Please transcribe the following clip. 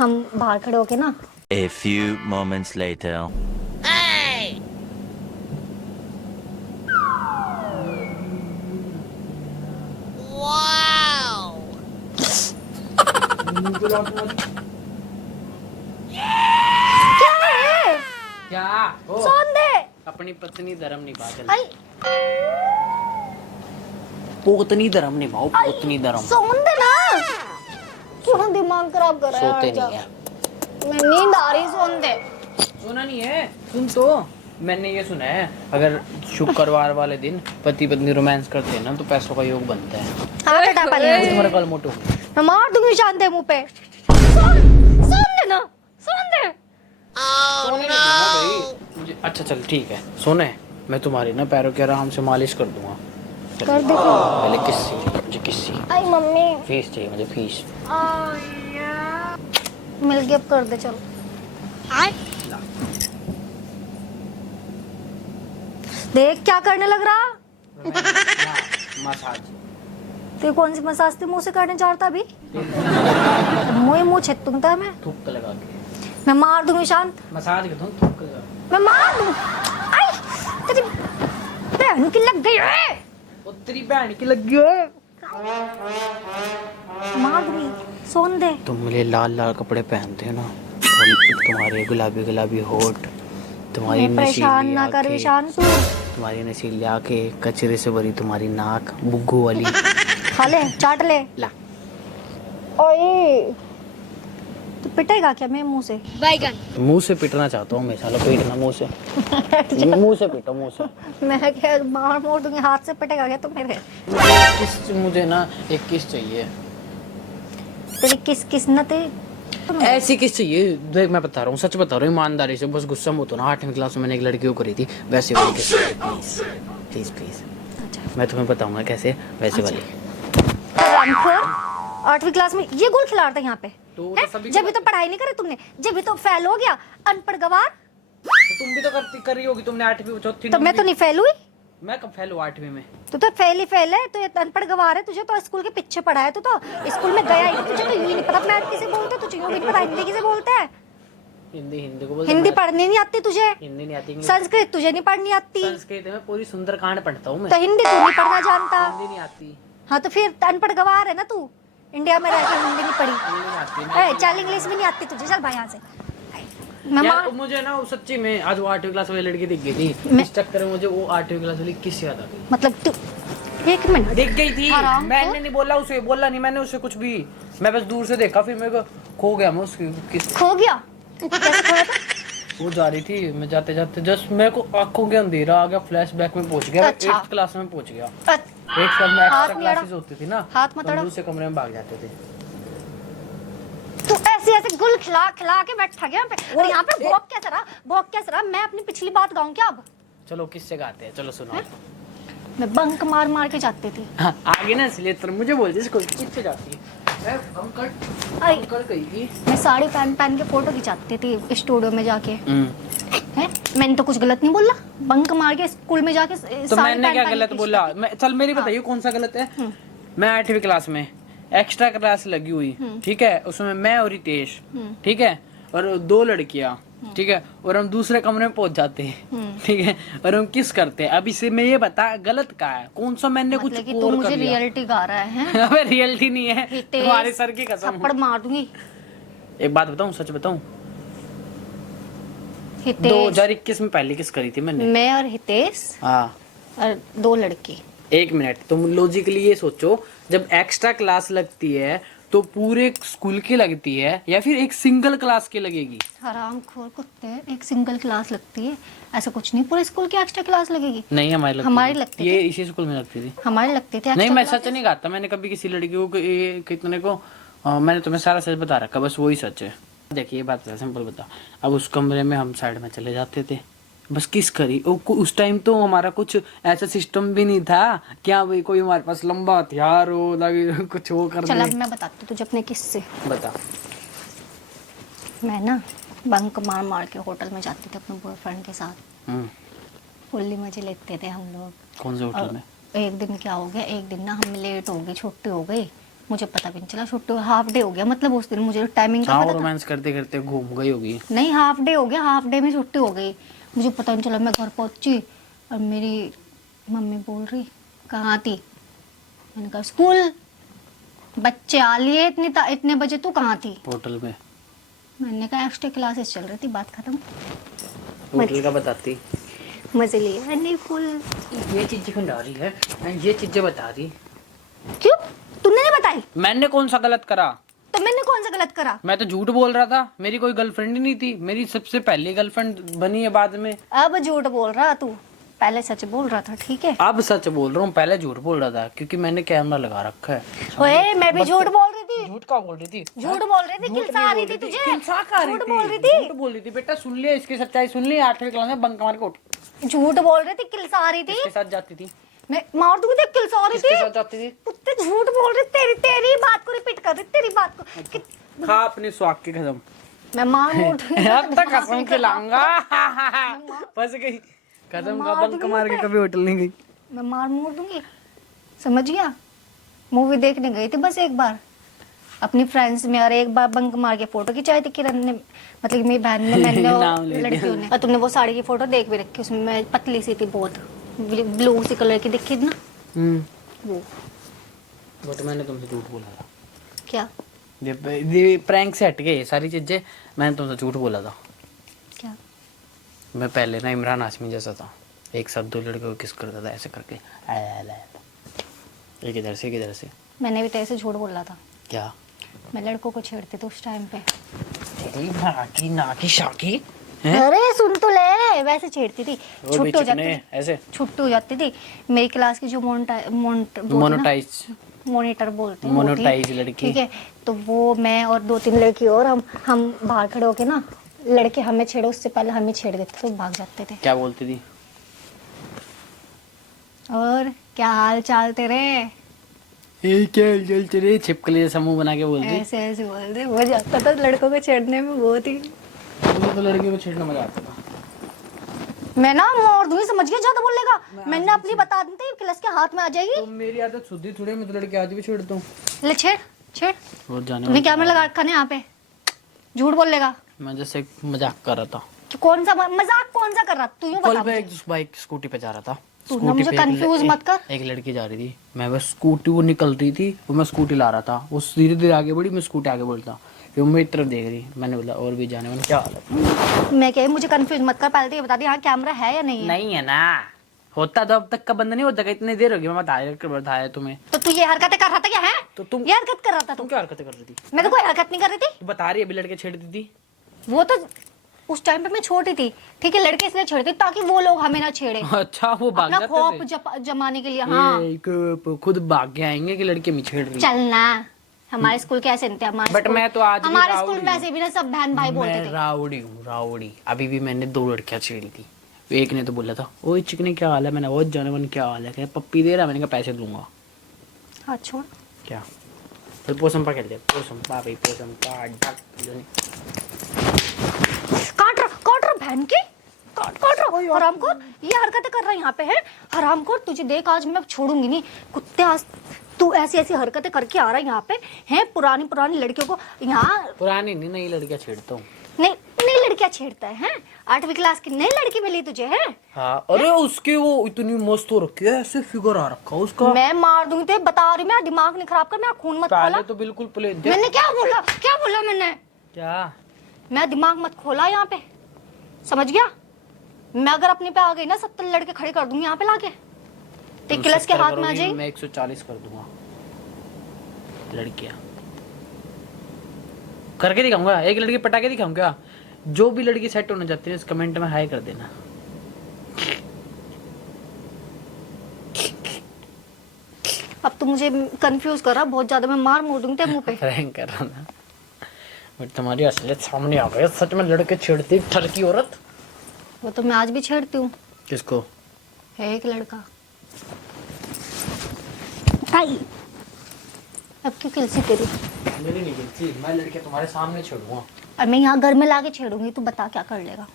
हम बाहर खड़े होके ना। A few moments later. क्या है? क्या ओ, सोन दे। अपनी पत्नी धर्म निभा चल। आई, पोतनी धर्म निभाओ, पोतनी धर्म। सोन दे ना। क्यों दिमाग खराब कर रहा है? सोते नहीं है। मैं नींद आ रही, सोन दे। सुना नहीं है? सुन तो, मैंने ये सुना है अगर शुक्रवार वाले दिन पति पत्नी रोमांस करते हैं ना तो पैसों का योग बनता है। हाथ हटा पहले। तुम्हारा कल मोटो। मैं मार दूंगी शांत मुंह पे। सोन दे ना, सोन दे। सोने नहीं दूंगा भाई मुझे। अच्छा चल ठीक है, सोने मैं तुम्हारी ना पैरों के आराम से मालिश कर दूंगा। कर दे। पहले किस्सी, मुझे किस्सी। आई मम्मी। फीस चाहिए मुझे, फीस। मिल गया, अब कर दे चलो। देख क्या करने लग रहा। मसाज। तो कौन सी मसाज थी मुंह से करने चाहता अभी? मुंह छेतूंगा था मैं। थूक के लगा के। मैं मार दूंगी शांत। मसाज कर दूं, थूक के लगा। मैं मार दूंगी। आई, तेरी बहन की लग गई है। वो तेरी बहन की लगी है। मार दूंगी, सोन दे। तुम मेरे लाल लाल कपड़े पहनते हो ना, और तुम्हारे गुलाबी गुलाबी होठ, तुम्हारी मैं परेशान नशीली ना कर आंखें, विशान तू। तुम्हारी नशीली आंखें, कचरे से भरी तुम्हारी नाक, बुग्गू वाली। खा ले, चाट ले। ला। ओए, तू पिटेगा क्या मेरे मुंह से? बैगन। मुंह से पिटना चाहता हूँ मैं, साला पीटना मुंह से। मुंह से पीटो, मुंह से। मैं क्या मार मोड़ दूंगी, हाथ से पिटेगा क्या तू मेरे? किस, मुझे ना एक किस चाहिए। तेरी किस न तेरी ऐसी किस चाहिए? देख मैं बता रहा हूँ, सच बता रहा हूँ ईमानदारी से, बस गुस्सा मत होना। 8वीं क्लास में मैंने एक लड़की को करी थी, वैसे वाली किस। Please please please. अच्छा। मैं तुम्हें बताऊंगा कैसे, वैसे वाली। 8वीं क्लास में ये गोल खिला रहा था यहाँ पे। तो हैं? सभी जब भी तो पढ़ाई नहीं करी तुमने, जब भी तो फेल हो गया, अनपढ़ गवार। तुम भी तो कर रही होगी, तुमने 8वीं चौथी। तो मैं तो नहीं फेल हुई। मैं कब फेल हुआ 8वीं में? तू तो फेल ही फेल है, तू ये अनपढ़ गवार है। तुझे तो स्कूल के पीछे पढ़ा है, तू तो स्कूल में गया ही नहीं। तुझे तो यूं ही नहीं पता मैथ किसे बोलते हैं, तुझे यूं भी नहीं पता हिंदी किसे बोलते हैं। हिंदी को बोलते। हिंदी पढ़नी नहीं आती तुझे, हिंदी नहीं आती। संस्कृत तुझे नहीं पढ़नी आती, संस्कृत में पूरी सुंदरकांड पढ़ता हूँ मैं। तो हिंदी तू नहीं पढ़ना जानता। हिंदी नहीं आती। हाँ तो फिर अनपढ़ गवार है ना तू। इंडिया में रहकर हिंदी नहीं पढ़ी। हिंदी नहीं आती। चल इंग्लिश भी नहीं आती तुझे, चल भाई यहाँ से। मैं यार मार मुझे ना सच्ची में आज वो 8वीं क्लास वाली लड़की दिख गई थी। इस चक्कर में मुझे वो 8वीं क्लास वाली किस याद आ गई। मतलब तू एक मिनट दिख गई थी। आराम मैंने से। नहीं बोला उसे, बोला नहीं मैंने उसे कुछ भी। मैं बस दूर से देखा, फिर मेरे को खो गया मैं उसकी किस। खो गया? कैसे खोया था? वो जा रही थी, मैं जाते जाते जस्ट मेरे को आंखों के अंधेरा आ गया, फ्लैशबैक में पहुंच गया। अच्छा। 8th क्लास में पहुंच गया। अ- 8th क्लास में हाथ एक्स्ट्रा में अड़ा। क्लासेस होती थी ना, हाथ मत हम अड़ा। दूसरे कमरे में भाग जाते थे। तू ऐसे ऐसे गुल खिला खिला के बैठा गया यहाँ पे, और यहाँ पे भौंक कैसा रहा, भौंक कैसा रहा? मैं अपनी पिछली बात गाऊं क्या अब? चलो किससे गाते हैं, चलो सुनाओ। मैं बंक मार मार के जाती थी। हाँ, आगे ना इसलिए तो मुझे बोलते इसको किससे जाती है। मैं आई। अंकल कही थी। मैं साड़ी पहन पहन के फोटो खिंचाती थी स्टूडियो में जाके। हैं? मैंने तो कुछ गलत नहीं बोला, बंक मार के स्कूल में जाके तो मैंने क्या गलत बोला? मैं चल मेरी बताइए कौन सा गलत है। मैं 8वीं क्लास में एक्स्ट्रा क्लास लगी हुई, ठीक है, उसमें मैं और रितेश, ठीक है, और 2 लड़कियां, ठीक है, और हम दूसरे कमरे में पहुंच जाते हैं, ठीक है, और हम किस करते हैं। अब इसे मैं ये बता गलत का है कौन सा, मैंने कुछ मतलब कि तू और मुझे कर लिया। रियलिटी गा रहा है? अबे रियलिटी नहीं है, हितेश, तुम्हारे सर की कसम। थप्पड़ मार दूंगी। एक बात बताऊं, सच बताऊं, हितेश, 2021 में पहली किस करी थी मैंने। मैं और हितेश हाँ, और 2 लड़की। 1 मिनट, तुम लॉजिकली ये सोचो, जब एक्स्ट्रा क्लास लगती है तो पूरे स्कूल की लगती है या फिर एक सिंगल क्लास की लगेगी? हरामखोर कुत्ते, एक सिंगल क्लास लगती है, ऐसा कुछ नहीं पूरे स्कूल की एक्स्ट्रा क्लास लगेगी। नहीं हमारी लगती ये थी। इसी स्कूल में लगती थी। हमारी लगती थी नहीं, मैं extra सच नहीं कहता, मैंने कभी किसी लड़की को कितने को मैंने तुम्हें सारा सच बता रखा, बस वही सच है। देखिए ये बात सिंपल बता, अब उस कमरे में हम साइड में चले जाते थे, बस किस करी। उस टाइम तो हमारा कुछ ऐसा सिस्टम भी नहीं था क्या भाई, कोई हमारे पास लंबा हथियार हो ताकि कुछ वो कर चल दे। अब मैं बताती हूँ तुझे अपने किस्से। बता। मैं ना बंक मार मार के होटल में जाती थी अपने बॉयफ्रेंड के साथ। फुल्ली मजे लेते थे हम लोग। कौन से होटल में? एक दिन क्या हो गया, एक दिन ना हम लेट हो गई, छुट्टी हो गई, मुझे पता भी नहीं चला, छुट्टी हाफ डे हो गया, मतलब उस दिन मुझे टाइमिंग का हाँ पता था रोमांस करते करते घूम गई होगी। नहीं, हाफ डे हो गया, हाफ डे में छुट्टी हो गई, मुझे पता नहीं चला। मैं घर पहुंची और मेरी मम्मी बोल रही कहाँ थी, मैंने कहा स्कूल, बच्चे आ लिए इतने बजे, तू कहाँ थी? होटल में। मैंने कहा एक्स्ट्रा क्लासेस चल रही थी, बात खत्म। होटल का बताती, मजे लिए नहीं फुल। ये चीजें क्यों डाल रही है, ये चीजें बता रही। क्यों, तुमने नहीं बताई? मैंने कौन सा गलत करा? तो मैंने कौन सा गलत करा? मैं तो झूठ बोल रहा था, मेरी कोई गर्लफ्रेंड ही नहीं थी, मेरी सबसे पहली गर्लफ्रेंड बनी है बाद में। अब झूठ बोल रहा तू, पहले सच बोल रहा था, ठीक है? अब सच बोल रहा हूँ, पहले झूठ बोल रहा था क्योंकि मैंने कैमरा लगा रखा है। ओए मैं भी झूठ बोल रही थी। झूठ का बोल रही थी? झूठ बोल रही थी, किलसा रही थी तुझे। झूठ बोल रही थी, झूठ बोल रही थी बेटा, सुन लिया इसकी सच्चाई, सुन लिया। 8वीं क्लास में बंक मार के उठ झूठ बोल रही थी, किलसा रही थी। इसके साथ जाती थी, मैं मार दूंगी, देख किलसा रही इसके थी। साथ जाती थी। कुत्ते झूठ बोल रही, तेरी बात को रिपीट कर रही, तेरी बात को खा अपने स्वाग की कसम। मैं मार दूंगी। अब तक कसम खिलाऊंगा। फंस गई कसम का, बंक मार के कभी होटल नहीं गई। मैं मार मोड़ दूंगी, समझ गया? मूवी देखने गई थी बस एक बार अपनी फ्रेंड्स में, और एक बार बंक मार के फोटो खिंचाई थी किरण ने, मतलब मेरी बहन ने, मैंने नाम ले और लिया। लड़कियों ने। और तुमने वो साड़ी की फोटो देख भी रखी, उसमें मैं पतली सी थी बहुत, ब्लू सी कलर की दिखी थी ना वो तो मैंने तुमसे झूठ बोला था। क्या? ये प्रैंक से हट गए सारी चीजें, मैंने तुमसे झूठ बोला था। क्या? मैं पहले ना इमरान हाशमी जैसा था, एक साथ 2 लड़के को किस करता था ऐसे करके, एक इधर से एक इधर से। मैंने भी तेरे से झूठ बोला था। क्या? मैं लड़कों को छेड़ती थी उस टाइम पे। तेरी ना की शाकी। अरे सुन तो ले, वैसे छेड़ती थी, छुट्टी हो जाती थी, ऐसे छुट्टी हो जाती थी। मेरी क्लास की जो मोनेटाइज मॉनिटर बोलते हैं, मोनेटाइज लड़की, ठीक है? तो वो मैं और 2-3 लड़की और हम बाहर खड़े होके ना, लड़के हमें छेड़े उससे पहले हम ही छेड़ देते थे, भाग जाते थे। क्या बोलती थी? और क्या हाल चाल तेरे, क्या तेरे छिपकली जैसा मुंह बना के बोलती। ऐसे ऐसे बोलते, मजा आता था लड़कों को छेड़ने में बहुत ही। मुझे तो लड़की को छेड़ना मजा आता था। मैं ना मार दूंगी, समझ गया? ज्यादा बोलेगा मैंने अपनी बता दी थी, क्लास के हाथ में आ जाएगी। तो मेरी आदत सुधी थोड़ी, मैं तो लड़के आज भी छेड़ता हूँ। ले छेड़ छेड़, और जाने तूने कैमरा लगा रखा ना यहाँ पे, झूठ बोलेगा। मैं जैसे मजाक कर रहा था। कि कौन सा मजाक, कौन सा कर रहा तू? यूं कल बता मैं मुझे। एक बाइक स्कूटी पे जा रहा था, तू ना स्कूटी मुझे पे कंफ्यूज मत कर। एक लड़की जा रही थी, मैं बस स्कूटी, वो निकल रही थी, वो मैं स्कूटी ला रहा था, वो धीरे धीरे आगे बढ़ी, मैं स्कूटी आगे बढ़ता, फिर वो मेरी तरफ देख रही, मैंने बोला और भी जाने, मैंने क्या हालत। मैं कह मुझे कंफ्यूज मत कर, पहले तो ये बता दी हाँ कैमरा है या नहीं है? नहीं है ना, होता तो अब तक का बंद नहीं होता, इतनी देर होगी मैं बताया तुम्हें। तो तू ये हरकतें कर रहा था क्या? है तो तुम ये हरकत कर रहा था? तुम क्या हरकतें कर रही थी? मैं तो कोई हरकत नहीं कर रही थी। तू बता रही है अभी लड़के छेड़ती थी। वो तो उस टाइम पे मैं छोटी थी, ठीक है? लड़के इसलिए छेड़ते ताकि वो लोग हमें ना छेड़े, अच्छा वो भाग अपना खौफ जाते थे। जमाने के लिए। हाँ खुद भाग के आएंगे कि लड़के में छेड़ रही। चलना, हमारे स्कूल कैसे थे, बट मैं तो आज भी हमारे राउडी स्कूल में वैसे भी ना सब बहन भाई बोलते मैं थे। राउडी हूँ, राउडी। अभी भी मैंने 2 लड़कियां छेड़ी थी, एक ने तो बोला था ओए चिकने क्या हाल है, मैंने बहुत जाने मन क्या हाल है, कह पप्पी दे रहा, मैंने कहा पैसे दूंगा। हाँ छोड़, क्या? फिर पोसम पा खेल दे, पोसम पा भाई, पोसम पा काट रहा बहन की, काट रहा हरामखोर। ये हरकतें कर रहा है यहाँ पे, है हरामखोर। तुझे देख आज मैं छोड़ूंगी नहीं कुत्ते, आज तू ऐसी ऐसी हरकतें करके आ रहा है यहाँ पे, हैं पुरानी लड़कियों को यहाँ। पुरानी नहीं, नई लड़कियां छेड़ता हूँ। नहीं नई लड़कियां छेड़ता है? 8वीं क्लास की नई लड़की मिली तुझे? है हाँ, अरे उसकी वो इतनी मस्त हो रखी है, ऐसे फिगर आ रखा उसका। मैं मार दूंगी तेरे, बता रही मैं, दिमाग नहीं खराब कर, मैं खून मत खोला। पहले तो बिल्कुल प्लेन। मैंने क्या बोला मैंने? क्या? मैं दिमाग मत खोला यहाँ पे, समझ गया? मैं अगर अपने पे आ गई ना 70 लड़के खड़े कर दूंगी यहाँ पे लाके, तो क्लास के हाथ में आ जाएगी। मैं 140 कर दूंगा लड़कियां, करके दिखाऊंगा, एक लड़की पटा के दिखाऊंगा। जो भी लड़की सेट होना चाहती है इस कमेंट में हाई कर देना। अब तो मुझे कंफ्यूज कर रहा बहुत ज्यादा, मैं मार मोड़ दूंगी तेरे मुंह पे। प्रैंक कर रहा था, बट तुम्हारी असलियत सामने आ गई, सच में लड़के छेड़ती ठरकी औरत। वो तो मैं आज भी छेड़ती हूँ। किसको? है एक लड़का। आई अब क्यों किलसी तेरी? मेरी नहीं गिनती, मैं लड़के तुम्हारे सामने छेड़ूंगा। और मैं यहाँ घर में लाके छेड़ूंगी, तू बता क्या कर लेगा?